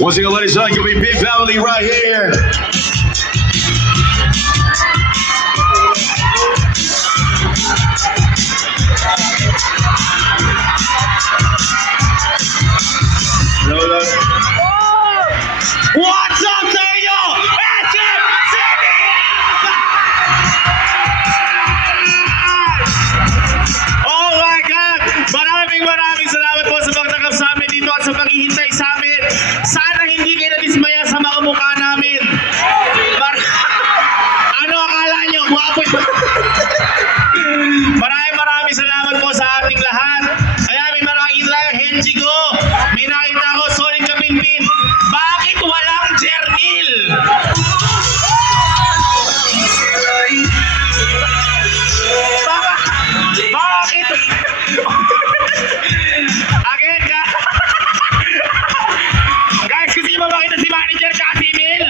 Once again, ladies and gentlemen, give me big family right here. What's up sa inyo? SM City! Oh my God! Maraming salamat po sa pagtanggap sa amin dito at sa paghihintay sa amin. Sana hindi kayo nadismaya sa mga mukha namin. Ano akala nyo? Guwapo yun. Maraming salamat po sa ating lahat. Kaya may nakakita tayo, Henji ko. May nakita ko, Solid Kapinpin. Bakit walang Jernil? Bakit? Again ka? Guys, gusto nyo ba makita si Manager Casimil?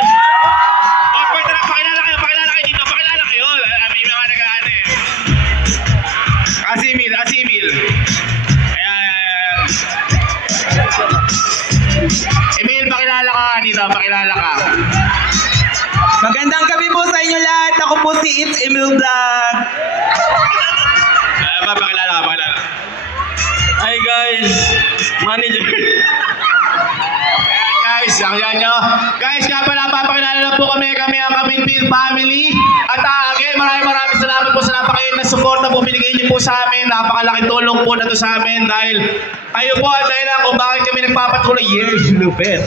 O, pwede na, pakilala kayo dito, pakilala kayo. May mga nag-ano eh. Casimil. Ayan. Emil, pakilala ka dito, pakilala ka. Magandang gabi po sa inyo lahat. Ako po si It's Emil Vlog. Pakilala ka. Hi guys, Manager. Guys, nakikita nyo? Guys, nga pala, papakilala na po kami ang Kapinpin family. At again, maraming salamat po sa napakain na support na bumibigay niyo po sa amin. Napakalaking tulong po na to sa amin dahil kayo po ang dahilan kung bakit kami nagpapatuloy. Yes, lupet.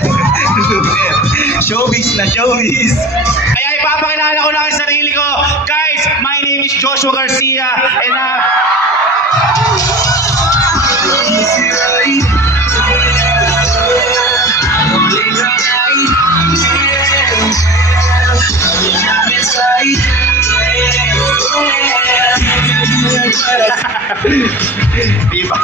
Showbiz na showbiz. Kaya ipapakilala ko lang ang sarili ko. Guys, my name is Joshua Garcia and diba?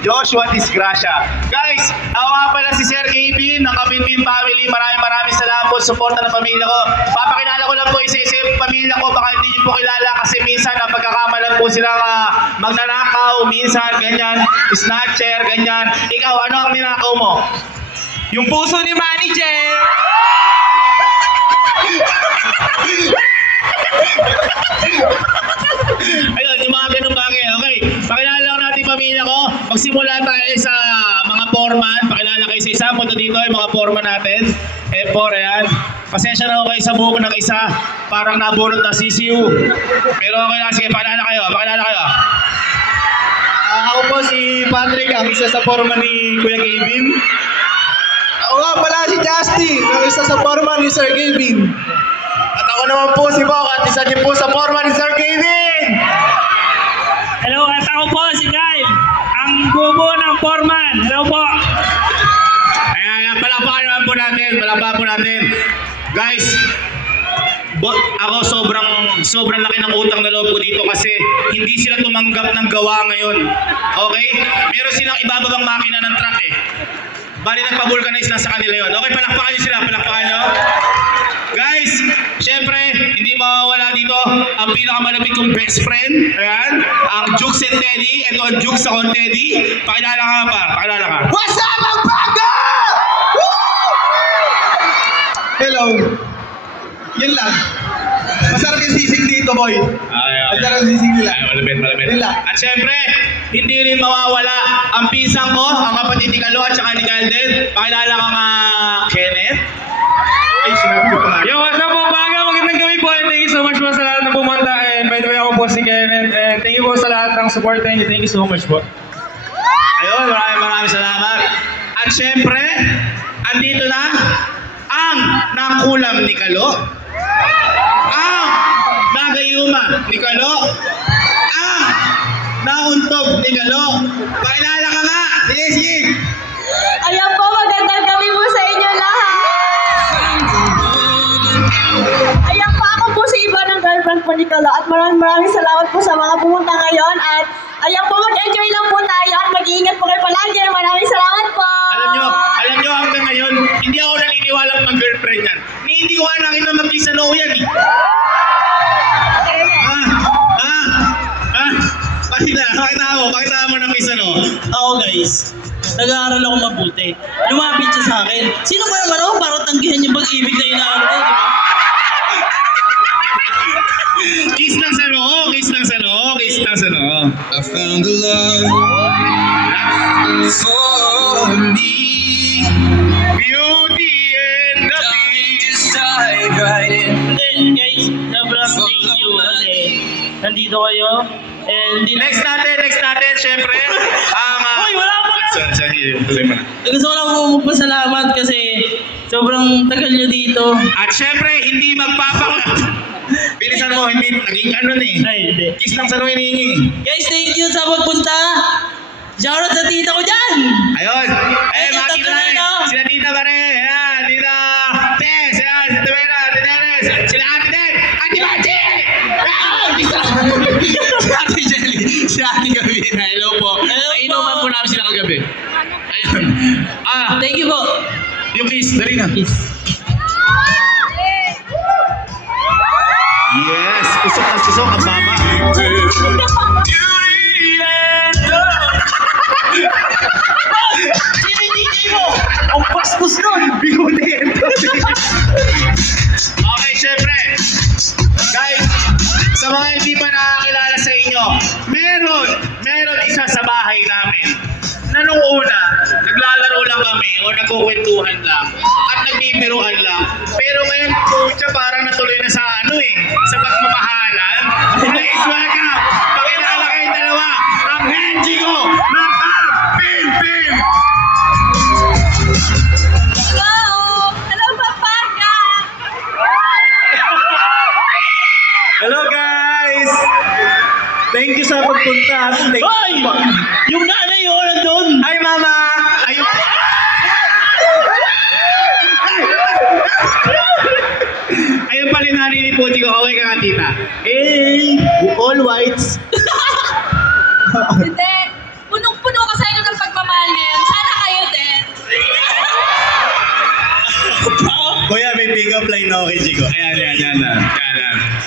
Joshua Disgracia. Guys, ako nga pala si Sir Kevin ng Kapinpin family. Maraming salamat po sa suporta ng pamilya ko. Papakilala ko lang po isa-isa yung pamilya ko. Baka hindi niyo po kilala kasi minsan ang pagkakamalan po silang magnanakaw, minsan ganyan, snatcher, ganyan. Ikaw, ano ang ninakaw mo? Yung puso ni Manager. Ayun, yung mga ganun bagay. Okay, pakilala lang natin pamilya ko. Magsimula tayo sa mga foreman. Pakilala kayo sa isa. Punta dito yung mga foreman natin. F4, ayan. Pasensya na ako kayo sa buko ng isa. Parang nabunot na CCU. Pero okay lang. Sige, pakilala kayo. Ako po si Patrick, ang isa sa foreman ni Kuya Kevin. Ako nga pala si Justin, ang isa sa foreman ni Sir Kevin. At ako naman po si Bok, at isa din po sa foreman ni Sir Kevin. Hello, at ako po si Kyle, ang bubo ng foreman. Hello po. Ayan, palakpakan po natin. Guys, ako sobrang laki ng utang na loob ko dito kasi hindi sila tumanggap ng gawa ngayon. Okay? Meron silang ibababang makina ng truck eh. Bali nagpa-vulcanize na sa kanila yun. Okay, palakpakan nyo sila, Guys, syempre, hindi mawawala dito ang pinakamalapit kong best friend. Ayan, ang Jukes and Teddy. Ito ang Jukes sa Teddy. Pakilala ka. What's up, ang baga? Hello. Yun lang. Masarap yung sisig dito, boy. Masarap yung sisig nila. Malapit. Yun lang. At syempre, hindi rin mawawala ang pisang ko, ang kapatid ni Kalo at saka ni Calden. Pakilala ka nga, Kenneth. Ay, sinabi ko pa nga. supportan niyo. Thank you so much po. Ayun, maraming salamat. At syempre, andito na ang nakulam ni Kalo. Ang nagayuma ni Kalo. Ang nauntog ni Kalo. Pakilala ka nga. Sige, sige. Ayan po, magandang gabi po sa inyo lahat. Ayan po, ako po si Iba ng girlfriend po ni Kalo at maraming salamat po sa mga pumunta ngayon at ayan po, mag-enjoy lang po tayo at mag-iingat po kayo palagi. Maraming salamat po. Alam nyo hanggang ngayon, hindi ako naniniwalang mag-girlfriend yan. Hindi ko nga nakita mag-kisano yan eh. Pakita mo ng kisano. Ako guys, nag-aaral ako mabuti. Lumapit siya sa akin. Sino ba naman ako para tanggihan yung pag-ibig na inaano ko, di ba? Kiss ng sano, kiss ng sano, kiss ng sano. I found the love for me. Beauty and the Beast. Just dive right in. Hindi, guys, sobrang thank you kasi nandito kayo. And Next natin, syempre, ang... Hoy, wala pa na! Sorry, tuloy mo na. Gusto ko lang po magpasalamat kasi sobrang tagal nyo dito. At syempre, hindi Bilisan mo, hindi naging ano eh. Ay, hindi. Kiss ng sano hinihingi. Guys, thank you sa pagpunta. Shoutout sa tita ko dyan! Ayun. Ay, Makita tatlo na namin. yun, oh. Sila Tita Bare. Ayan, Tita Tess. Ayan, si Tumena, Ate Teres. Sila Ate Den. Ate Bachi! Si Ate Jelly. Si Ate Gabina. Hello po. Hello po. Nainuman po namin sila kagabi. Ayun. Thank you po. Yung kiss. Dali na. Yes. Usok na susok. Ang baba. Sino yung DJ mo? Ang bastos nun! Okay, syempre. Guys, sa mga hindi pa nakakilala sa inyo, meron isa sa bahay namin na nung una, naglalaro lang kami o nagkukwentuhan lang at nagbibiruan lang. Pero ngayon po siya parang natuloy na sa sa pagmamahalan. Please welcome, pakilala kayong dalawa, ang Henjigo ng Top Pin Pin! Hello! Hello, Pampanga! Hello guys! Thank you sa pagpunta. Hoy! Yung nanay yun, nandun! Hi mama! Ayun. Ayun pala yung nanay ni Puti ko. Kaway ka nga, tita. Hey! All whites! Hindi. Punong-puno ka sa inyo ng pagmamahal ngayon. Sana kayo din. Kuya, may pick up line na ako kay Chico. Ayan, ayan, ayan. Ayan, ayan.